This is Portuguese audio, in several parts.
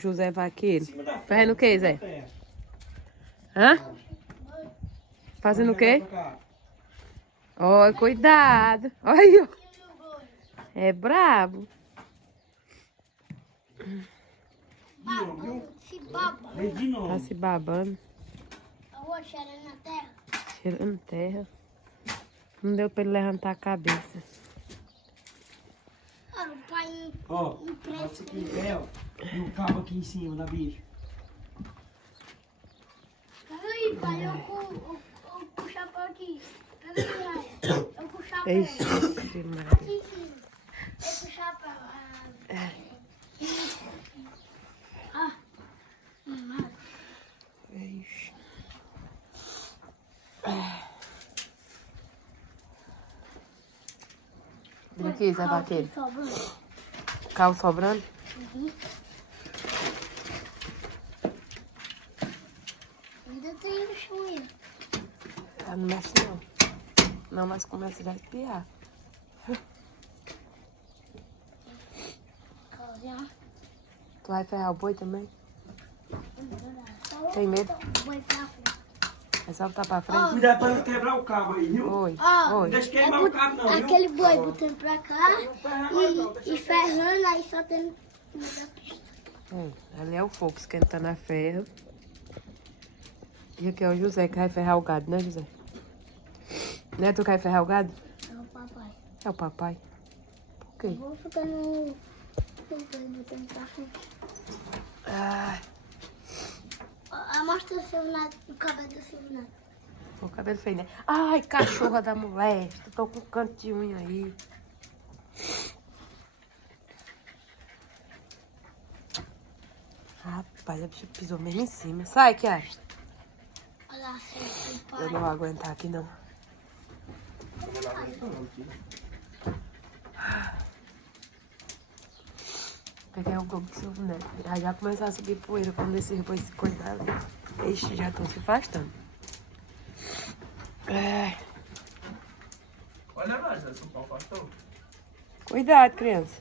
José Vaqueiro. Fazendo o que, Zé? Hã? Fazendo o quê? Ó, cuidado. Olha. É brabo. Tá se babando. Cheirando na terra. Cheirando terra. Não deu pra ele levantar a cabeça. O pai Ó, bota aqui em pé, ó. E o cabo aqui em cima da bicha. Aí, pai, eu com o chapéu aqui. Eu com o chapéu. Ixi, Aqui Maria. em cima. Eu com o chapéu. Ixi. Olha aqui, Zé Vaqueiro. Carro sobrando? Ainda tem unha. Tá no mexe não. Não, mas começa a espiar. Tu vai ferrar o boi também? Tem medo? Boi pra frente. É só botar pra frente? Cuidado pra não quebrar o cabo aí, viu? Oi, Ó, Não oi. deixa queimar o cabo não, viu? aquele boi botando pra cá e ferrando, aí só tendo que mudar a pista. Ali é o fogo esquentando a ferro. E aqui é o José que vai ferrar o gado, né, José? Né, tu quer ferrar o gado? É o papai. É o papai. Por quê? Vou ficar no botando pra frente. Ah, Mostra o Silvio Neto, o cabelo do Silvio Neto. o cabelo feio, né? Ai, cachorra da molesta. Tô com um canto de unha aí. Rapaz, a bicha pisou mesmo em cima. Sai, Kiara. Olha assim, o pai. Eu não vou aguentar aqui, não. Peguei o globo de Silvio Neto. Aí já começou a subir poeira quando esse depois se coitado. Ixi, já estão se afastando. É. Olha lá, Zé, seu pau afastou. Cuidado, criança.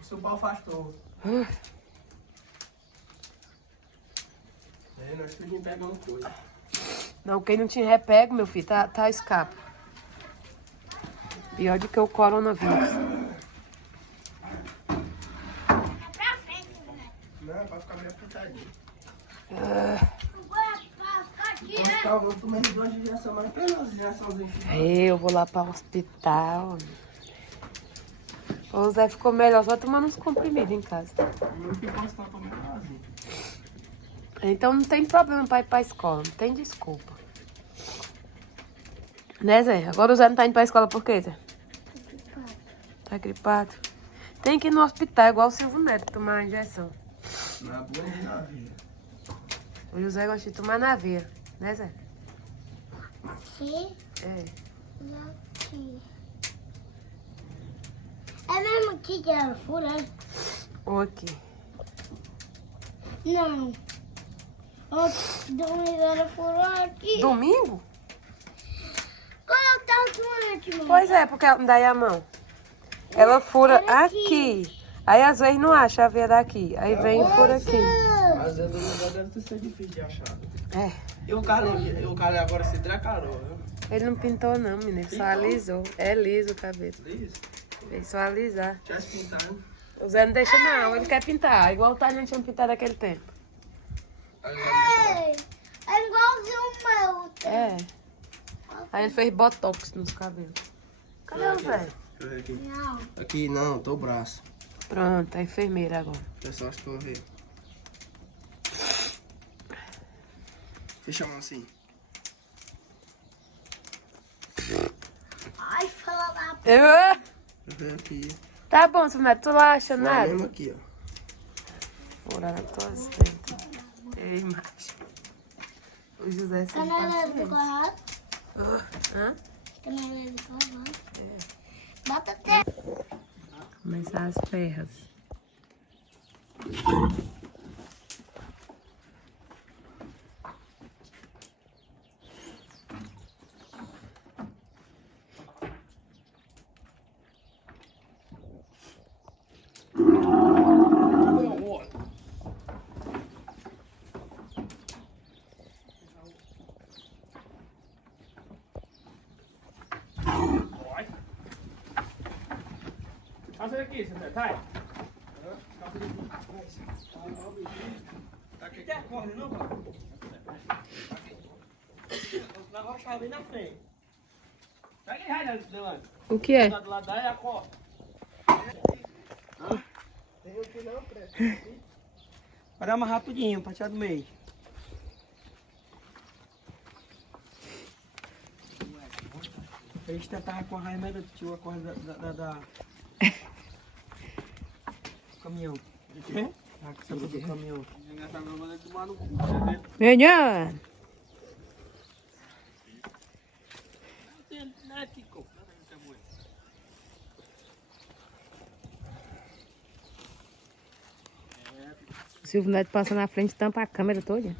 O seu pau afastou. É, nós tudinho pegando coisa. Não, quem não tinha repego, meu filho, tá escapo. Pior do que o coronavírus. É pra frente, Silvio Neto. Não, é pra ficar bem apertadinho. O boi é pra ficar aqui, Nós né? estávamos tomando duas injeções, mas tem umas injeções Eu vou lá para o hospital. O Zé ficou melhor só tomando uns comprimidos em casa. Meu que posso estar comendo vazio. Então não tem problema para ir para a escola, não tem desculpa. Né, Zé? Agora o Zé não tá indo para a escola por quê, Zé? Tá gripado. Tem que ir no hospital, igual o Silvio Neto, tomar a injeção. Na boa e na vida. O José gosta de tomar na veia, né, Zé? Sim. É. Aqui. É mesmo aqui que ela fura? Ou aqui. Não. O domingo ela furou aqui. Domingo? Qual é o tal doente, mano? Pois é, porque ela não dá aí a mão. Ela fura Era aqui. Aí às vezes não acha a veia daqui. Aí vem e fura aqui. Às vezes o lugar deve ser difícil de achar. É. E o Carlos agora se dracarou, viu? Ele não pintou não, menino. Ele só alisou. É liso o cabelo. Isso. Ele só alisar. Já se pintaram. O Zé não deixa não, ele quer pintar. Igual o Talian tinha pintado naquele tempo. É igualzinho o meu. É. Aí ele fez botox nos cabelos. Cadê o Zé? Deixa eu ver aqui. Não. Aqui não, tô o braço. Pronto, a enfermeira agora. Pessoal, acho que eu ver. Fecha a mão assim. Ai, fala lá. Eu... Deixa eu ver aqui. Tá bom, Silvio Neto, tu não acha Vai nada? mesmo aqui, ó. Furar nas tuas ventas. Ei, macho. O José sem Canela do paciência. cavalo. Hã? Canela do cavalo. Bota até. Começar as ferras. fazer aqui, Silvio? Vai. Aqui tem a corda, não, pai? Na rocha bem na frente. Pega aí, vai, Delane. O que é? Do lado daí é a corda. Tem aqui não, presta. Para amarrar tudinho, pra tirar do meio. A gente tentava com a remeda, tirou a corda da... caminhão. De quê? Do caminhão. Menina! O Silvio Neto passa na frente e tampa a câmera toda.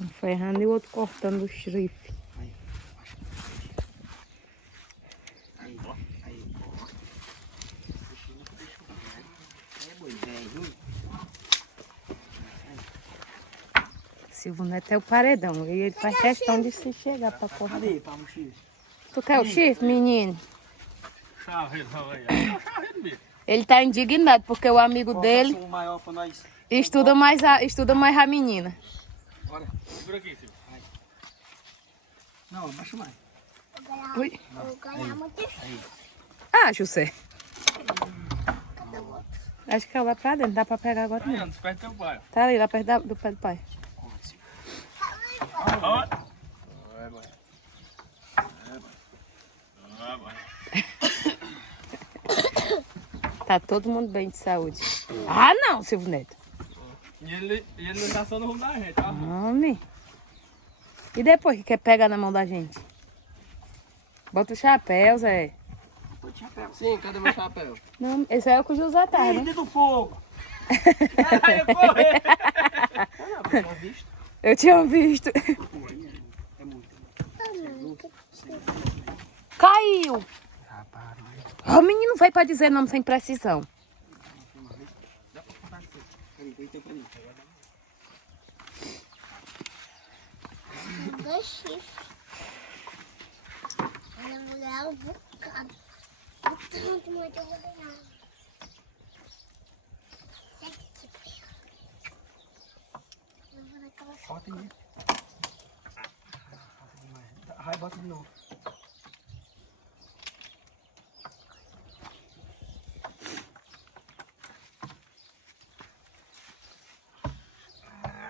Um ferrando e o outro cortando o chifre. Aí, ó. É boi velho. Silvio Neto é o paredão. E ele faz questão de se chegar pra cortar. Cadê, pra mochila? Tu quer o chifre, menino? Mesmo. Ele tá indignado porque o amigo dele Um maior pra nós. estuda mais a menina. Bora. Segura aqui, Silvio. Não, abaixa mais. Ui. Vou ganhar muito chifre. Ah, José. Acho que ela vai pra dentro. Dá pra pegar agora mesmo. Desperta teu pai. Tá ali, lá perto do pé do pai. Tá todo mundo bem de saúde. Ah, não, Silvio Neto. E ele não tá só no rumo da gente, ó. Homem. E depois que quer pegar na mão da gente? Bota o chapéu, Zé. Sim, cadê meu chapéu? Não, esse é o que o José tá, né? Dentro do fogo. Aí eu correr. Eu tinha visto. É muito. Caiu. Ó, o menino vai pra dizer nome sem precisão. Dois chifres. Eu vou ganhar um bocado. Tanto, muito eu vou ganhar. Sete chifres. Eu vou naquela Bota aí. Vai, bota de novo.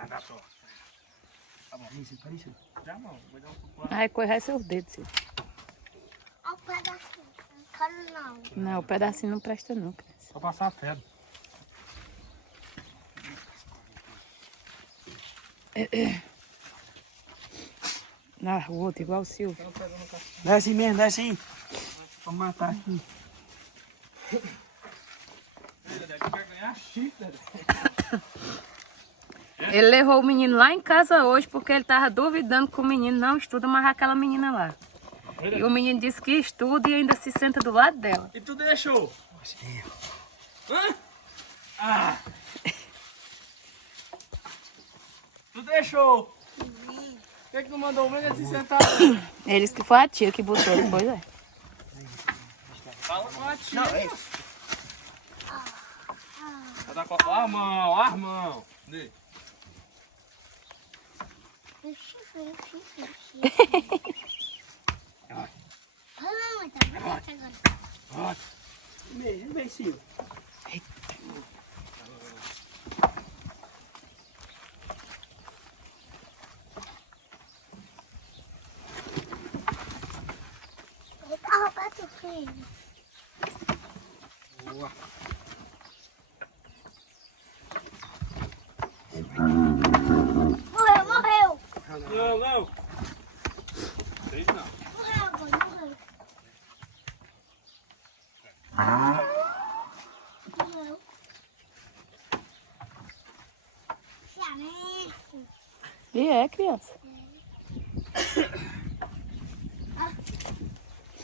Dá só. Tá bom, isso, para isso. Já não, vou dar um pouco. Ai, correr seus dedos, Silvio. Olha o pedacinho. Não quero não. Não, o pedacinho não presta não, criança. Só passar a pedra. Na rua, igual o Silvio. Desce mesmo, desce aí. Vamos matar aqui. Ele levou o menino lá em casa hoje porque ele tava duvidando que o menino não estuda mais aquela menina lá. E o menino disse que estuda e ainda se senta do lado dela. E tu deixou? Hã? Ah! Tu deixou? Por que não mandou o menino se sentar? Eles que foi a tia que botou depois, é. Fala com a tia. Não, é isso. Ó a mão, ó a mão. O chifre, o chifre, o chifre. Vamos, tá bom agora. Imbecil. Ele tá roubando o filho. Boa. Morreu, morreu. Não, não. Sei não. Morreu, agora, morreu. Morreu. Chamece. E é, criança.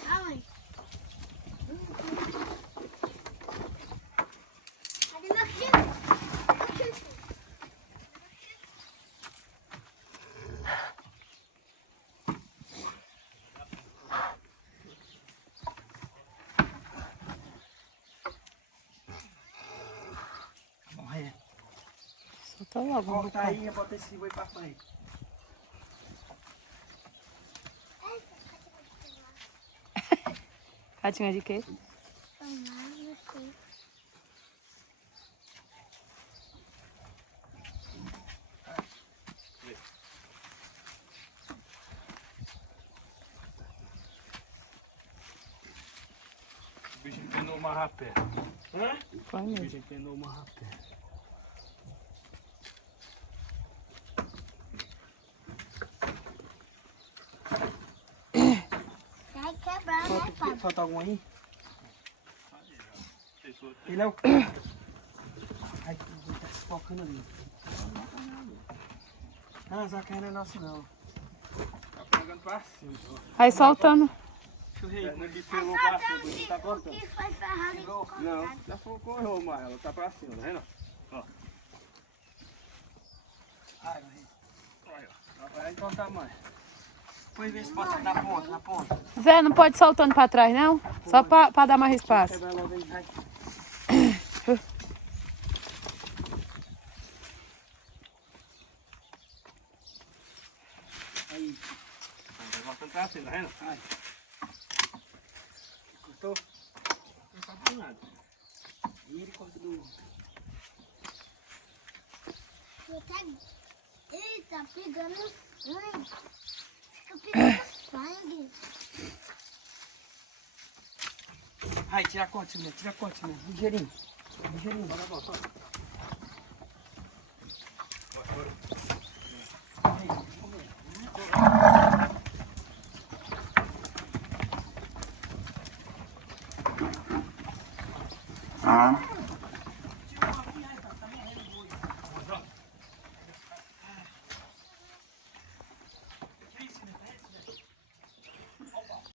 Ah, mãe. Cadê meu chifre? Meu chifre. Corta logo. um Corta bocado. aí e bota esse boi pra frente. Catinha de quê? O bicho empenou uma rapé. Hã? Foi O mesmo. bicho empenou uma rapé. Vai quebrar, né, pai? Falta algum aí? Ele é o... Ai, que o boi tá se focando ali. Ah, essa carne não é nossa não. Tá pegando pra cima. Aí soltando. Não que pegou pra cima, você tá O cortando. que foi ferrado e cortado. Não, já socorreu, mas ela tá pra cima, tá vendo? Ó. Ai, vai. Olha, vai entortar mais. Depois vê se bota na ponta, na ponta. Zé, não pode soltando pra trás, não? Só pra dar mais espaço. Quebra logo aí, vai. Aí. Vai voltando pra cima, tá vendo? Ai. Cortou? Não sabe nada. E ele corta do... Eita, pegando sangue. Fica pegando sangue. Ai, tira a corte, mulher. Tira a corte, mulher. Ligeirinho. Ligeirinho. Bora, bora, bora. Ah.